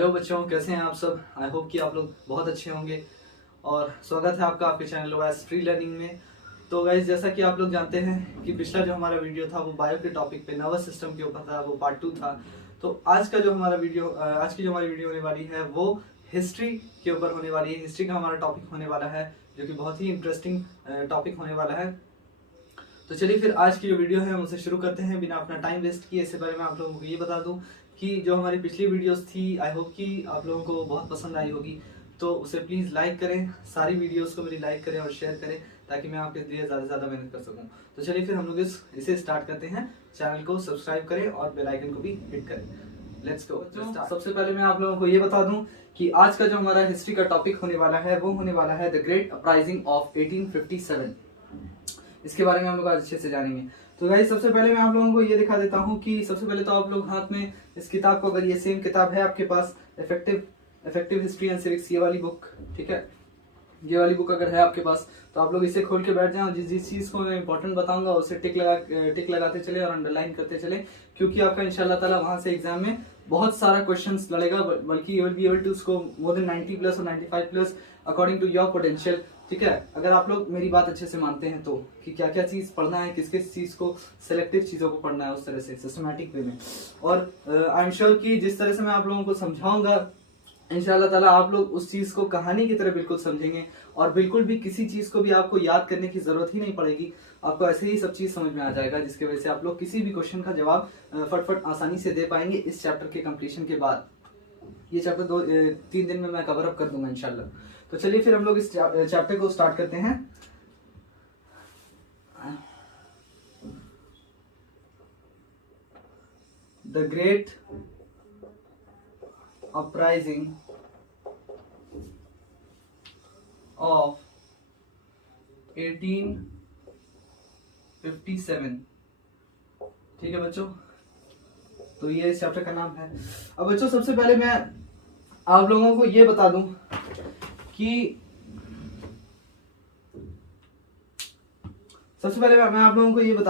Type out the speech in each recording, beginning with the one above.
Hello बच्चों, कैसे हैं आप सब। आई होप कि आप लोग बहुत अच्छे होंगे और स्वागत है आपका आपके चैनल वाइज फ्री लर्निंग में। तो गाइज, जैसा कि आप लोग जानते हैं कि पिछला जो हमारा वीडियो था वो बायो के टॉपिक पे नर्वस सिस्टम के ऊपर था, वो पार्ट 2 था। तो आज की जो हमारी वीडियो होने वाली है वो हिस्ट्री के ऊपर होने वाली है। हिस्ट्री का हमारा टॉपिक होने वाला है जो कि बहुत ही इंटरेस्टिंग टॉपिक होने वाला है। तो चलिए फिर आज की जो वीडियो है उसे शुरू करते हैं बिना अपना टाइम वेस्ट किए। इससे पहले मैं आप लोगों को ये बता दूं कि जो हमारी पिछली वीडियोस थी, आई होप कि आप लोगों को बहुत पसंद आई होगी। तो उसे प्लीज़ लाइक करें, सारी वीडियोस को मेरी लाइक करें और शेयर करें ताकि मैं आपके लिए ज़्यादा से ज़्यादा मेहनत कर सकूं। तो चलिए फिर हम लोग इसे स्टार्ट करते हैं। चैनल को सब्सक्राइब करें और बेल आइकन को भी हिट करें। Let's go. सबसे पहले मैं आप लोगों को ये बता दूं कि आज का जो हमारा हिस्ट्री का टॉपिक होने वाला है वो होने वाला है द ग्रेट अपराइजिंग ऑफ 1857। इसके बारे में हम लोग आज अच्छे से जानेंगे। तो गाइस, सबसे पहले मैं आप लोगों को ये दिखा देता हूँ कि सबसे पहले तो आप लोग हाथ में इस किताब को, अगर ये सेम किताब है आपके पास, इफेक्टिव हिस्ट्री एंड सिविक्स, ये वाली बुक, ठीक है, ये वाली बुक अगर है आपके पास तो आप लोग इसे खोल के बैठ जाएं और जिस चीज को मैं इंपॉर्टेंट बताऊंगा उसे टिक लगाते चले और अंडरलाइन करते चले, क्योंकि आपका इंशाल्लाह ताला वहां से एग्जाम में बहुत सारा क्वेश्चंस लड़ेगा, बल्कि you will be able to score more than 90 plus और 95 plus according to your potential. ठीक है, अगर आप लोग मेरी बात अच्छे से मानते हैं तो, कि क्या क्या चीज पढ़ना है, किस किस चीज को, सिलेक्टिव चीजों को पढ़ना है उस तरह से सिस्टमैटिक वे में। और आई एम श्योर कि जिस तरह से मैं आप लोगों को समझाऊंगा इंशाल्लाह ताला आप लोग उस चीज को कहानी की तरह बिल्कुल समझेंगे और बिल्कुल भी किसी चीज को भी आपको याद करने की जरूरत ही नहीं पड़ेगी। आपको ऐसे ही सब चीज समझ में आ जाएगा, जिसकी वजह से आप लोग किसी भी क्वेश्चन का जवाब फटफट आसानी से दे पाएंगे इस चैप्टर के कंप्लीशन के बाद। ये चैप्टर 3 दिन में मैं कवर अप कर दूंगा इंशाल्लाह। तो चलिए फिर हम लोग इस चैप्टर को स्टार्ट करते हैं। The great uprising of 1857। ठीक है बच्चों, तो ये इस चैप्टर का नाम है। अब बच्चों, सबसे पहले मैं आप लोगों को ये बता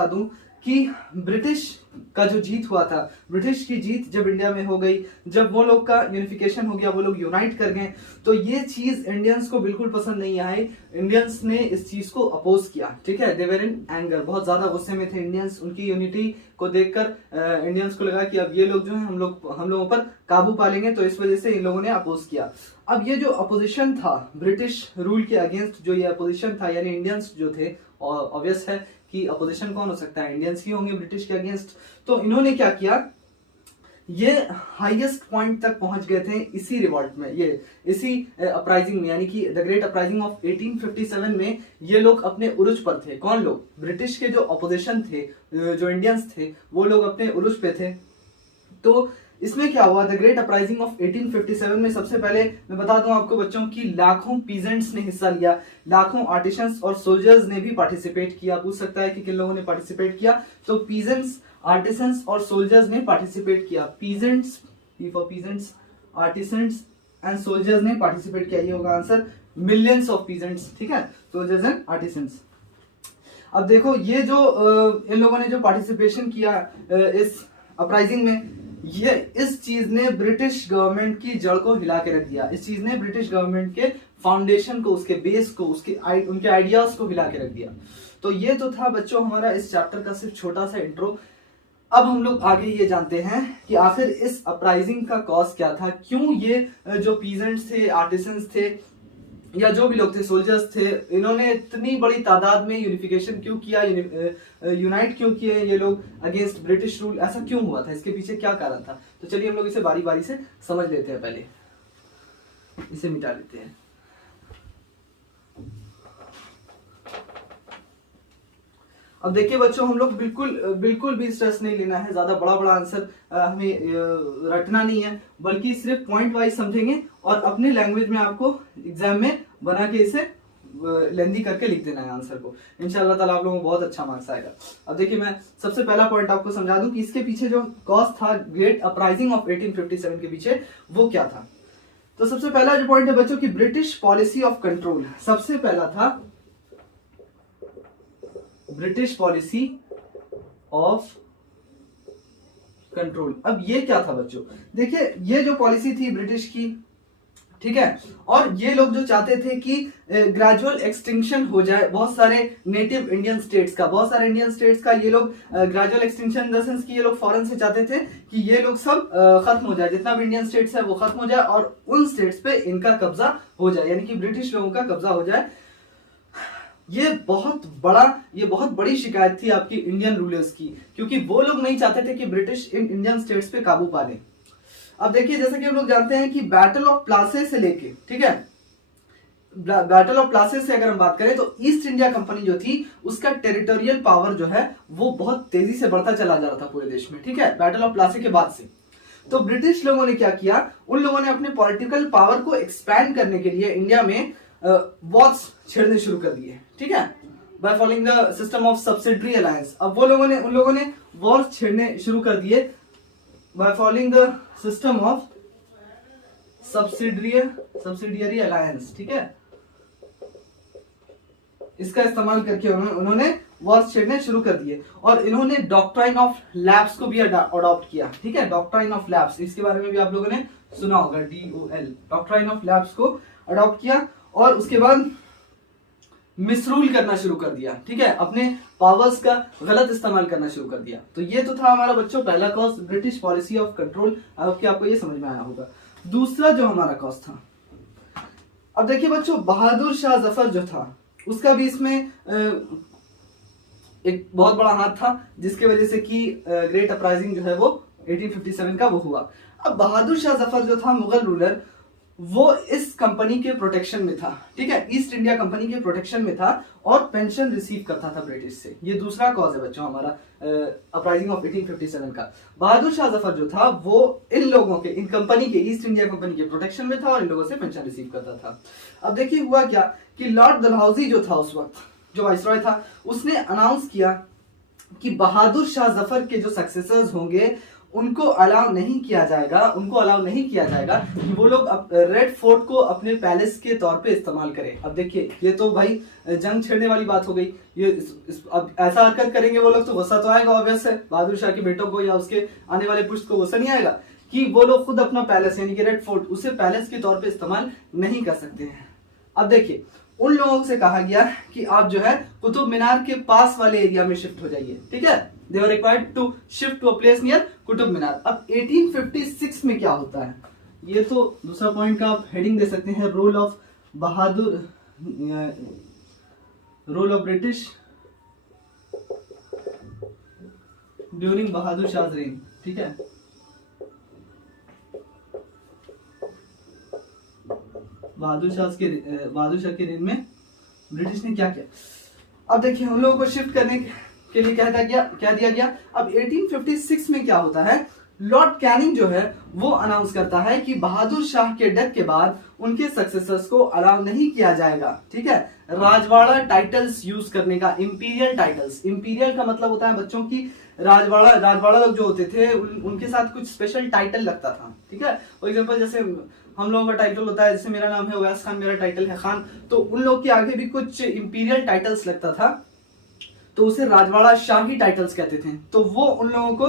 दूं कि ब्रिटिश का जो जीत हुआ था, ब्रिटिश की जीत जब इंडिया में हो गई, जब वो लोग का यूनिफिकेशन हो गया, वो लोग यूनाइट कर गए, तो ये चीज इंडियंस को बिल्कुल पसंद नहीं आई। इंडियंस ने इस चीज को अपोज किया। ठीक है, दे वर इन एंगर, बहुत ज्यादा गुस्से में थे इंडियंस। उनकी यूनिटी को देखकर इंडियंस को लगा कि अब ये लोग जो है हम लोगों पर काबू पा लेंगे, तो इस वजह से इन लोगों ने अपोज किया। अब ये जो अपोजिशन था ब्रिटिश रूल के अगेंस्ट, जो ये अपोजिशन था, यानी इंडियंस जो थे, और ऑब्वियस है कि अपोजिशन कौन हो सकता है, इंडियंस ही होंगे ब्रिटिश के अगेंस्ट। तो इन्होंने क्या किया, ये हाईएस्ट पॉइंट तक पहुंच गए थे इसी रिवॉल्ट में, ये इसी अपराइजिंग में, यानी कि द ग्रेट अपराइजिंग ऑफ 1857 में ये लोग अपने उरुज पर थे। कौन लोग? ब्रिटिश के जो अपोजिशन थे, जो इंडियंस थे, वो लोग अपने उरुज पे थे। तो इसमें क्या हुआ, द ग्रेट अपराइजिंग ऑफ 1857 में सबसे पहले मैं बता दूं आपको बच्चों की लाखों पीजेंट्स ने हिस्सा लिया, लाखों आर्टिसंस और सोल्जर्स ने भी पार्टिसिपेट किया। पूछ सकता है कि किन लोगों ने पार्टिसिपेट किया, तो पीजेंट्स, आर्टिसंस और सोल्जर्स ने पार्टिसिपेट किया। Peasants, P for peasants, artisans and soldiers ने पार्टिसिपेट किया, ये होगा आंसर। मिलियंस ऑफ पीजेंट्स, ठीक है, सोल्जर्स एंड आर्टिसंस। अब देखो, ये जो इन लोगों ने जो पार्टिसिपेशन किया इस अपराइजिंग में, ये इस चीज ने ब्रिटिश गवर्नमेंट की जड़ को हिला के रख दिया। इस चीज ने ब्रिटिश गवर्नमेंट के फाउंडेशन को, उसके बेस को, उनके आइडियाज को हिला के रख दिया। तो ये तो था बच्चों हमारा इस चैप्टर का सिर्फ छोटा सा इंट्रो। अब हम लोग आगे ये जानते हैं कि आखिर इस अपराइजिंग का कॉज क्या था, क्यों ये जो पीजेंट्स थे, आर्टिसंस थे, या जो भी लोग थे, सोल्जर्स थे, इन्होंने इतनी बड़ी तादाद में यूनिफिकेशन क्यों किया, यूनाइट क्यों किए ये लोग अगेंस्ट ब्रिटिश रूल, ऐसा क्यों हुआ था, इसके पीछे क्या कारण था। तो चलिए हम लोग इसे बारी बारी से समझ लेते हैं। पहले इसे मिटा लेते हैं। अब देखिए बच्चों, हम लोग बिल्कुल भी स्ट्रेस नहीं लेना है, ज्यादा बड़ा आंसर हमें रटना नहीं है, बल्कि सिर्फ पॉइंट वाइज समझेंगे और अपने लैंग्वेज में आपको एग्जाम में बना के इसे लेंदी करके लिख देना है आंसर को। इंशाल्लाह ताला आप लोगों को बहुत अच्छा मार्क्स आएगा। अब देखिए, मैं सबसे पहला पॉइंट आपको समझा दूं कि इसके पीछे जो कॉज था ग्रेट अपराइजिंग ऑफ 1857 के पीछे, वो क्या था। तो सबसे पहला जो पॉइंट है बच्चों की ब्रिटिश पॉलिसी ऑफ कंट्रोल। सबसे पहला था ब्रिटिश पॉलिसी ऑफ कंट्रोल। अब ये क्या था बच्चों, देखिए ये जो पॉलिसी थी ब्रिटिश की, ठीक है, और ये लोग जो चाहते थे कि ग्रेजुअल एक्सटिंक्शन हो जाए बहुत सारे नेटिव इंडियन स्टेट्स का, बहुत सारे इंडियन स्टेट्स का ये लोग gradual extinction in the sense कि ये लोग फॉरेन से चाहते थे कि ये लोग सब खत्म हो जाए, जितना भी इंडियन स्टेट्स है वो खत्म हो जाए और उन स्टेट्स पे इनका कब्जा हो जाए, यानी कि ब्रिटिश लोगों का कब्जा हो जाए। ये बहुत बड़ी शिकायत थी आपकी इंडियन रूलर्स की, क्योंकि वो लोग नहीं चाहते थे कि ब्रिटिश इन इंडियन स्टेट्स पे काबू पा ले। अब देखिए जैसा कि हम लोग जानते हैं कि बैटल ऑफ प्लासे से लेके, ठीक है, बैटल ऑफ प्लासे से अगर हम बात करें तो ईस्ट इंडिया कंपनी जो थी उसका टेरिटोरियल पावर जो है वो बहुत तेजी से बढ़ता चला जा रहा था पूरे देश में, ठीक है, बैटल ऑफ प्लासे के बाद से। तो ब्रिटिश लोगों ने क्या किया, उन लोगों ने अपने पॉलिटिकल पावर को एक्सपैंड करने के लिए इंडिया में वॉर्स छेड़ने शुरू कर दिए, ठीक है, by following the system of subsidiary alliance. अब उन लोगों ने वॉर्स छेड़ने शुरू कर दिए by following the system of subsidiary alliance, ठीक है, इसका इस्तेमाल करके उन्होंने वॉर्स छेड़ने शुरू कर दिए और इन्होंने डॉक्ट्राइन ऑफ लैप्स को भी अडॉप्ट किया, ठीक है, डॉक्ट्राइन ऑफ लैप्स, इसके बारे में भी आप लोगों ने सुना होगा, DOL, डॉक्ट्राइन ऑफ लैप्स को अडॉप्ट किया और उसके बाद मिसरूल करना शुरू कर दिया, ठीक है, अपने पावर्स का गलत इस्तेमाल करना शुरू कर दिया। तो ये तो था हमारा बच्चों पहला cause, British policy of control. आपको ये समझ में आया होगा। दूसरा जो हमारा कॉज था, अब देखिए बच्चों बहादुर शाह जफर जो था उसका भी इसमें एक बहुत बड़ा हाथ था, जिसके वजह से कि ग्रेट अपराइजिंग जो है वो 1857 का वो हुआ। अब बहादुर शाह जफर जो था मुगल रूलर, वो इस कंपनी के प्रोटेक्शन में था, ठीक है, ईस्ट इंडिया कंपनी के प्रोटेक्शन में था और पेंशन रिसीव करता था ब्रिटिश से। ये दूसरा कॉज है बच्चों हमारा अपराइजिंग ऑफ 1857 का। बहादुर शाह जफर जो था वो इन लोगों के, इन कंपनी के, ईस्ट इंडिया कंपनी के प्रोटेक्शन में था और इन लोगों से पेंशन रिसीव करता था। अब देखिए हुआ क्या कि लॉर्ड डलहौजी जो था उस वक्त, जो वाइसरॉय था, उसने अनाउंस किया कि बहादुर शाह जफर के जो सक्सेसर्स होंगे उनको अलाउ नहीं किया जाएगा कि वो लोग रेड फोर्ट को अपने पैलेस के तौर पे इस्तेमाल करें। अब देखिए ये तो भाई जंग छेड़ने वाली बात हो गई। ये अब ऐसा हरकत करेंगे वो लोग तो गुस्सा तो आएगा ऑब्वियस है, बहादुर शाह के बेटों को या उसके आने वाले पुष्ट को गुस्सा नहीं आएगा कि वो लोग खुद अपना पैलेस यानी कि रेड फोर्ट उसे पैलेस के तौर पे इस्तेमाल नहीं कर सकते हैं। अब देखिए उन लोगों से कहा गया कि आप जो है कुतुब मीनार के पास वाले एरिया में शिफ्ट हो जाइए, ठीक है, they were required to shift to a place near Qutub Minar. अब 1856 में क्या होता है, ये तो दूसरा पॉइंट का आप हेडिंग दे सकते हैं, role of British during Bahadur Shah reign, ठीक है, बहादुर शाह के रेन में ब्रिटिश ने क्या किया। अब देखिए उन लोगों को शिफ्ट करने के लिए क्या दिया गया। अब 1856 में क्या होता है, लॉर्ड कैनिंग जो है वो अनाउंस करता है कि बहादुर शाह के डेथ के बाद उनके सक्सेसर्स को अलाउ नहीं किया जाएगा, ठीक है, राजवाड़ा टाइटल्स यूज करने का, इंपीरियल टाइटल्स। इंपीरियल का मतलब होता है बच्चों की राजवाड़ा लोग जो होते थे उनके साथ कुछ स्पेशल टाइटल लगता था, ठीक है। फॉर एग्जांपल जैसे हम लोगों का टाइटल होता है, जैसे मेरा नाम है उवैस खान, मेरा टाइटल है खान, तो उन लोग के आगे भी कुछ इंपीरियल टाइटल्स लगता था, तो उसे राजवाड़ा शाही टाइटल्स कहते थे। तो वो उन लोगों को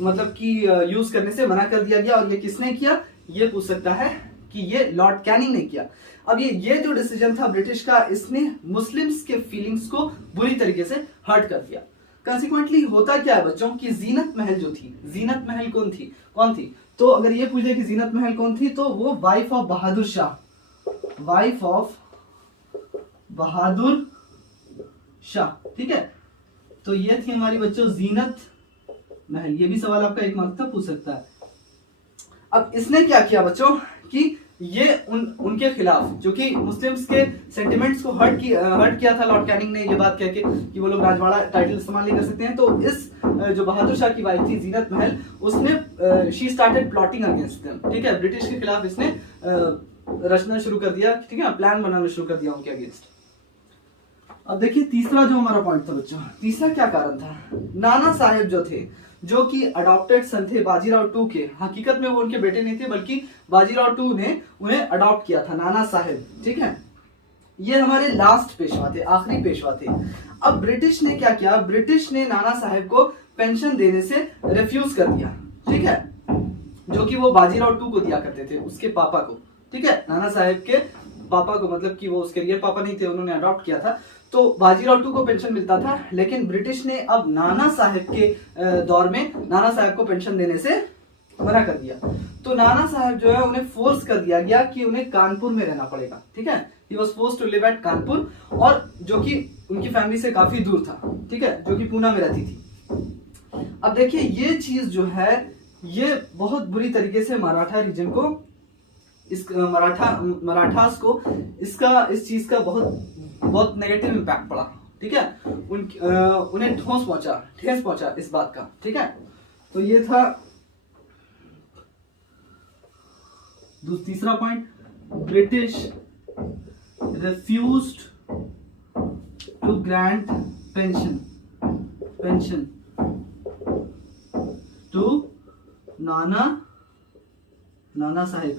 मतलब कि यूज करने से मना कर दिया गया। और ये किसने किया, ये पूछ सकता है कि ये लॉर्ड कैनिंग ने किया। अब ये जो डिसीजन था ब्रिटिश का, इसने मुस्लिम्स के फीलिंग्स को बुरी तरीके से हर्ट कर दिया। कंसिक्वेंटली होता क्या है बच्चों कि जीनत महल जो थी, जीनत महल कौन थी, तो अगर ये पूछे कि जीनत महल कौन थी, तो वो वाइफ ऑफ बहादुर शाह, ठीक है। तो ये थी हमारी बच्चों जीनत महल। ये भी सवाल आपका एक मार्क का पूछ सकता है। अब इसने क्या किया बच्चों कि ये उनके खिलाफ, जो कि मुस्लिम्स के सेंटिमेंट्स को हर्ट किया था लॉर्ड कैनिंग ने, ये बात कह के कि वो लोग राजवाड़ा टाइटल इस्तेमाल नहीं कर सकते हैं। तो इस जो बहादुर शाह की वाइफ थी जीनत महल, उसने she started plotting against them, ठीक है, ब्रिटिश के खिलाफ इसने रचना शुरू कर दिया, ठीक है, प्लान बनाना शुरू कर दिया उनके अगेंस्ट। अब देखिए तीसरा जो हमारा पॉइंट था बच्चों, तीसरा क्या कारण था, नाना साहेब जो थे, जो कि अडॉप्टेड सन थे बाजीराव टू के, हकीकत में वो उनके बेटे नहीं थे बल्कि बाजीराव टू ने उन्हें अडॉप्ट किया था, नाना साहेब, ठीक है। ये हमारे लास्ट पेशवा थे, आखिरी पेशवा थे। अब ब्रिटिश ने क्या किया, ब्रिटिश ने नाना साहेब को पेंशन देने से रिफ्यूज कर दिया, ठीक है, जो कि वो बाजीराव टू को दिया करते थे, उसके पापा को, ठीक है, नाना साहेब के पापा को, मतलब कि वो उसके रियल पापा नहीं थे, उन्होंने अडॉप्ट किया था, तो बाजीराव टू को पेंशन मिलता था। लेकिन ब्रिटिश ने अब नाना साहेब के दौर में नाना साहेब को पेंशन देने से मना कर दिया। तो नाना साहब जो है उन्हें फोर्स कर दिया गया कि उन्हें कानपुर में रहना पड़ेगा, ठीक है, he was forced to live at Kanpur, और जो कि उनकी फैमिली से काफी दूर था, ठीक है, जो कि पूना में रहती थी। अब देखिए ये चीज जो है ये बहुत बुरी तरीके से मराठा रीजन को, इस मराठास को इस चीज का बहुत नेगेटिव इम्पैक्ट पड़ा, ठीक है, उन्हें ठेस पहुंचा इस बात का, ठीक है। तो ये था तीसरा point, British refused to grant pension to Nana Sahib.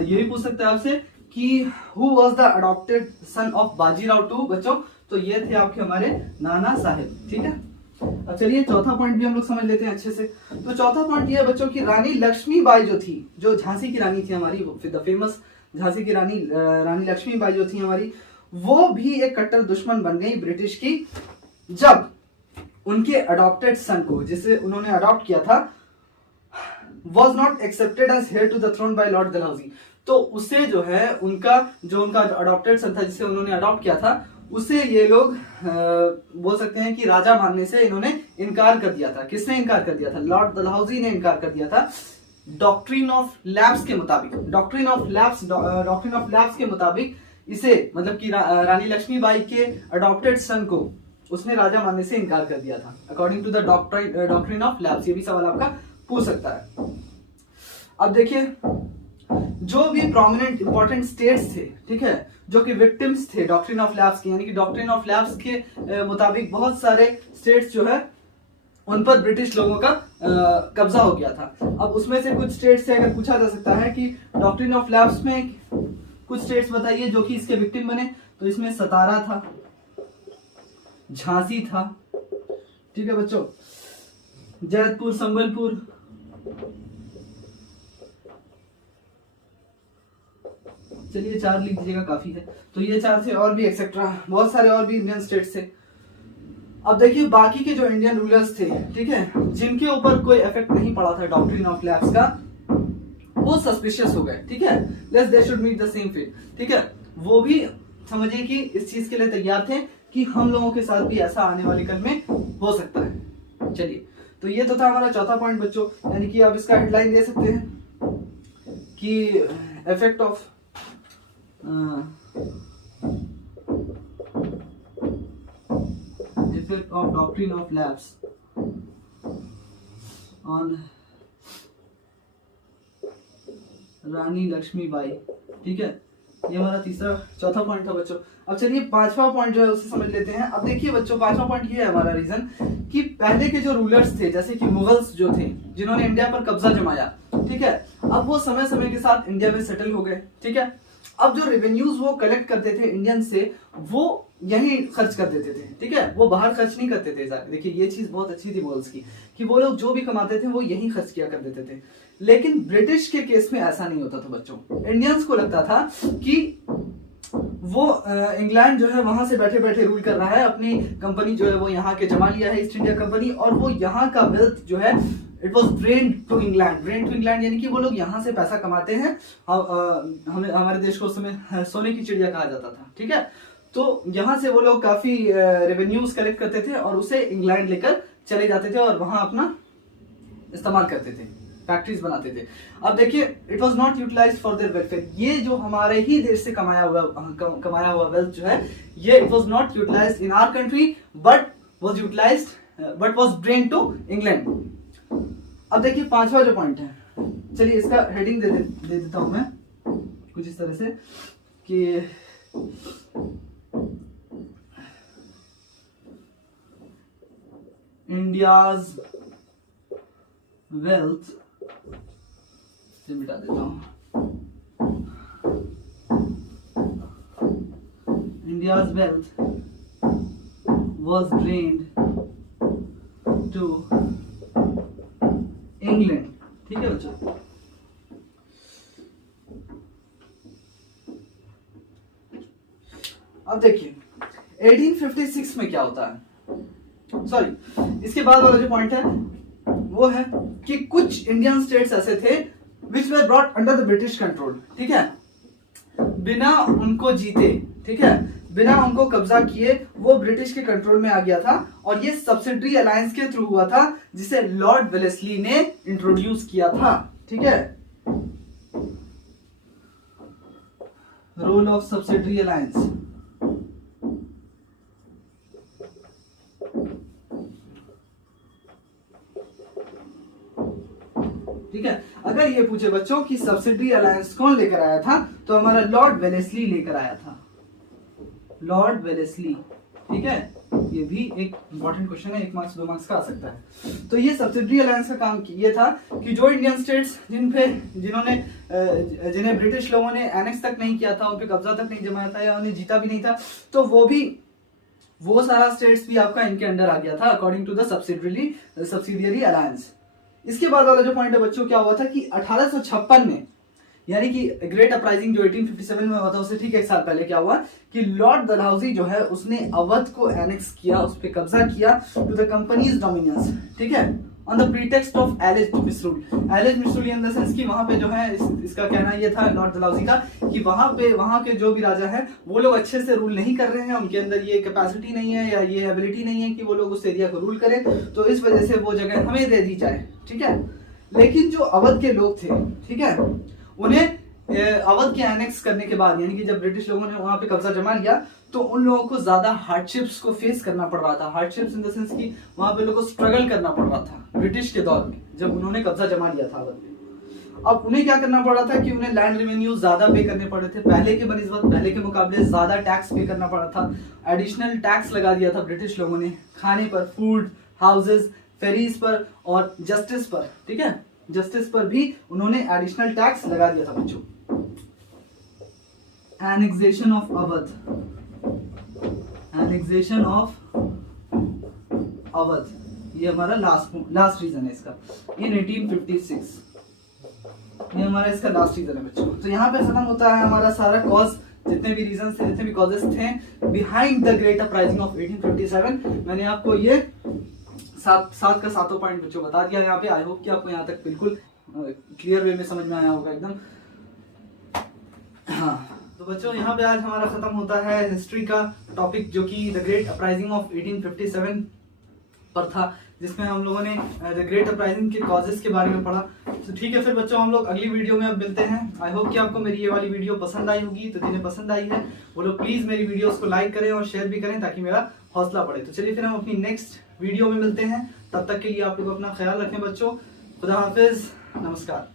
ये भी पूछ सकते हैं आपसे कि who was the adopted son of Bajirao two, बच्चों, तो ये थे आपके हमारे नाना साहेब, ठीक है। अब चलिए चौथा पॉइंट भी हम लोग समझ लेते हैं अच्छे से। तो चौथा पॉइंट ये है बच्चों की रानी लक्ष्मीबाई जो थी, जो झांसी की रानी थी हमारी, द फेमस झांसी की रानी लक्ष्मीबाई जो थी हमारी, वो भी एक कट्टर दुश्मन बन गई ब्रिटिश की, जब उनके अडॉप्टेड सन को, जिसे उन्होंने अडॉप्ट किया था, was not accepted as heir to the throne by Lord Dalhousie. तो उसे जो है उनका अडॉप्टेड सन था, जिसे उन्होंने अडॉप्ट किया था, उसे ये लोग बोल सकते हैं कि राजा मानने से इन्होंने इनकार कर दिया था। किसने इनकार कर दिया था? लॉर्ड डलहौजी ने इनकार कर दिया था। डॉक्ट्रिन ऑफ लैप्स के मुताबिक, डॉक्ट्रिन ऑफ लैप्स के मुताबिक इसे, मतलब कि रानी लक्ष्मीबाई के अडॉप्टेड सन को उसने राजा मानने से इनकार कर दिया था, according to the doctrine of lapse. ये भी सवाल आपका पूछ सकता है। अब देखिए जो भी प्रोमिनेंट इंपॉर्टेंट स्टेट्स थे, ठीक है, जो कि विक्टिम्स थे डॉक्ट्रिन ऑफ लैप्स के, यानी कि डॉक्ट्रिन ऑफ लैप्स के मुताबिक बहुत सारे स्टेट्स जो है उन पर ब्रिटिश लोगों का कब्जा हो गया था। अब उसमें से कुछ स्टेट्स से अगर पूछा जा सकता है कि डॉक्ट्रिन ऑफ लैप्स में कुछ स्टेट्स बताइए जो कि इसके विक्टिम बने, तो इसमें सतारा था, झांसी था, ठीक है बच्चों, जैतपुर, संबलपुर, चलिए 4 लिख दीजिएगा, काफी है। तो ये 4 थे, और भी एक्सेट्रा बहुत सारे और भी इंडियन स्टेट्स थे। अब देखिए बाकी के जो इंडियन रूलर्स थे, ठीक है, जिनके ऊपर कोई इफेक्ट नहीं पड़ा था डॉक्ट्रिन ऑफ लैप्स का, वो सस्पिशियस हो गए, ठीक है, let's they should meet the same fate, ठीक है। वो भी समझिए कि इस चीज के लिए तैयार थे कि हम लोगों के साथ भी ऐसा आने वाले कल में हो सकता है। चलिए, तो ये तो था हमारा चौथा पॉइंट बच्चों, यानी कि आप इसका हेडलाइन दे सकते हैं कि effect of doctrine of lapse on Rani Lakshmibai, ठीक है। ये हमारा चौथा पॉइंट था बच्चों। अब चलिए 5वां पॉइंट जो है उसे समझ लेते हैं। अब देखिए बच्चों 5वां पॉइंट ये है हमारा रीजन कि पहले के जो रूलर्स थे, जैसे कि मुगल्स जो थे, जिन्होंने इंडिया पर कब्जा जमाया, ठीक है, अब वो समय समय के साथ इंडिया में सेटल हो गए, ठीक है। अब जो रेवेन्यूज वो कलेक्ट करते थे इंडियन से, वो यही खर्च कर देते थे, ठीक है, वो बाहर खर्च नहीं करते थे। देखिए ये चीज बहुत अच्छी थी मुगल्स की कि वो लोग जो भी कमाते थे वो यही खर्च किया कर देते थे। लेकिन ब्रिटिश के केस में ऐसा नहीं होता था बच्चों। इंडियंस को लगता था कि वो इंग्लैंड जो है वहां से बैठे बैठे रूल कर रहा है, अपनी कंपनी जो है वो यहाँ के जमा लिया है, ईस्ट इंडिया कंपनी, और वो यहाँ का वेल्थ जो है it was drain to England, यानी कि वो लोग यहाँ से पैसा कमाते हैं। हमारे देश को उस समय सोने की चिड़िया कहा जाता था, ठीक है। तो यहाँ से वो लोग काफी रेवेन्यूज कलेक्ट करते थे और उसे इंग्लैंड लेकर चले जाते थे और वहां अपना इस्तेमाल करते थे, फैक्ट्रीज बनाते थे। अब देखिए it was not utilised for their welfare. ये जो हमारे ही देश से कमाया हुआ वेल्थ जो है, ये it was not utilised in our country but was drain to England. अब देखिए 5वां जो पॉइंट है, चलिए इसका हेडिंग दे देता हूं मैं कुछ इस तरह से कि इंडियाज वेल्थ, से मिटा देता हूं, India's wealth was drained to England. ठीक है बच्चों, अब देखिए 1856 में क्या होता है, सॉरी इसके बाद वाला जो पॉइंट है वो है कि कुछ इंडियन स्टेट्स ऐसे थे which were brought under the British control. ठीक है, बिना उनको जीते, ठीक है, बिना उनको कब्जा किए वो ब्रिटिश के कंट्रोल में आ गया था, और ये सब्सिडरी अलायंस के थ्रू हुआ था जिसे लॉर्ड वेलेस्ली ने इंट्रोड्यूस किया था। ठीक है, रोल ऑफ सब्सिडरी अलायंस। ठीक है, अगर ये पूछे बच्चों कि सब्सिडरी अलायंस कौन लेकर आया था, तो हमारा लॉर्ड वेलेस्ली लेकर आया था, लॉर्ड वेलेस्ली। ठीक है, ये भी एक इंपॉर्टेंट क्वेश्चन है, 1 मार्क्स 2 मार्क्स का आ सकता है। तो ये सब्सिडरी अलायंस का काम ये था कि जो इंडियन स्टेट्स जिन्हें ब्रिटिश लोगों ने एनेक्स तक नहीं किया था, उन पे कब्जा तक नहीं जमाया था या उन्हें जीता भी नहीं था, तो वो सारा स्टेट्स भी आपका इनके अंडर आ गया था according to the subsidiary alliance. इसके बाद वाला जो पॉइंट है बच्चों, क्या हुआ था कि 1856 में, यानी कि ग्रेट अपराइजिंग जो 1857 में हुआ था उससे ठीक 1 साल पहले क्या हुआ कि लॉर्ड डलहौजी जो है उसने अवध को एनेक्स किया, उस पर कब्जा किया टू द कंपनीज डोमिनियंस। ठीक है, on the pretext of alleged misrule. Alleged misrule in the sense कि वहां पे जो है इसका कहना ये था लॉर्ड डलहौजी का कि वहां के जो भी राजा है वो लोग अच्छे से रूल नहीं कर रहे हैं, उनके अंदर ये कैपेसिटी नहीं है या ये एबिलिटी नहीं है कि वो लोग उस एरिया को रूल करें, तो इस वजह से वो जगह हमें दे दी जाए। ठीक है, लेकिन जो अवध के लोग थे, ठीक है, उन्हें अवध के एनेक्स करने के बाद, यानी कि जब ब्रिटिश लोगों ने वहां पे कब्जा जमा लिया, तो उन लोगों को ज्यादा हार्डशिप्स को फेस करना पड़ रहा था। हार्डशिप्स इन द सेंस कि वहां पे लोगों को स्ट्रगल करना पड़ रहा था ब्रिटिश के दौर में, जब उन्होंने कब्जा जमा लिया था अवध में। अब उन्हें क्या करना पड़ रहा था कि उन्हें लैंड रेवेन्यू ज्यादा पे करने पड़े थे, पहले के मुकाबले ज्यादा टैक्स पे करना पड़ा था। एडिशनल टैक्स लगा दिया था ब्रिटिश लोगों ने खाने पर, फूड, हाउसेज, फेरीज पर और जस्टिस पर। ठीक है, जस्टिस पर भी उन्होंने एडिशनल टैक्स लगा दिया था बच्चों। Annexation of Awadh, annexation of Awadh, ये हमारा लास्ट रीजन है इसका, इन 1856। ये हमारा इसका लास्ट रीजन है बच्चों। तो यहाँ पे खत्म होता है हमारा सारा कॉज, जितने भी रीजन थे, जितने भी कॉजेस थे behind the great uprising of 1857। मैंने आपको ये सात का सातों पॉइंट बच्चों बता दिया यहाँ पे। आई होप कि आपको यहाँ तक बिल्कुल क्लियर वे में समझ में आया होगा एकदम। हाँ, तो बच्चों यहाँ पे आज हमारा खत्म होता है हिस्ट्री का टॉपिक, जो कि द ग्रेट अपराइजिंग ऑफ 1857 पर था, जिसमें हम लोगों ने द ग्रेट अपराइजिंग के कॉजेस के बारे में पढ़ा। तो ठीक है, फिर बच्चों हम लोग अगली वीडियो में अब मिलते हैं। आई होप कि आपको मेरी ये वाली वीडियो पसंद आई होगी। तो जिन्हें पसंद आई है वो लोग प्लीज मेरी वीडियोस को लाइक करें और शेयर भी करें, ताकि मेरा हौसला बढ़े। तो चलिए फिर हम अपनी नेक्स्ट वीडियो में मिलते हैं। तब तक के लिए आप लोग अपना ख्याल रखें बच्चों। खुदा हाफिज, नमस्कार।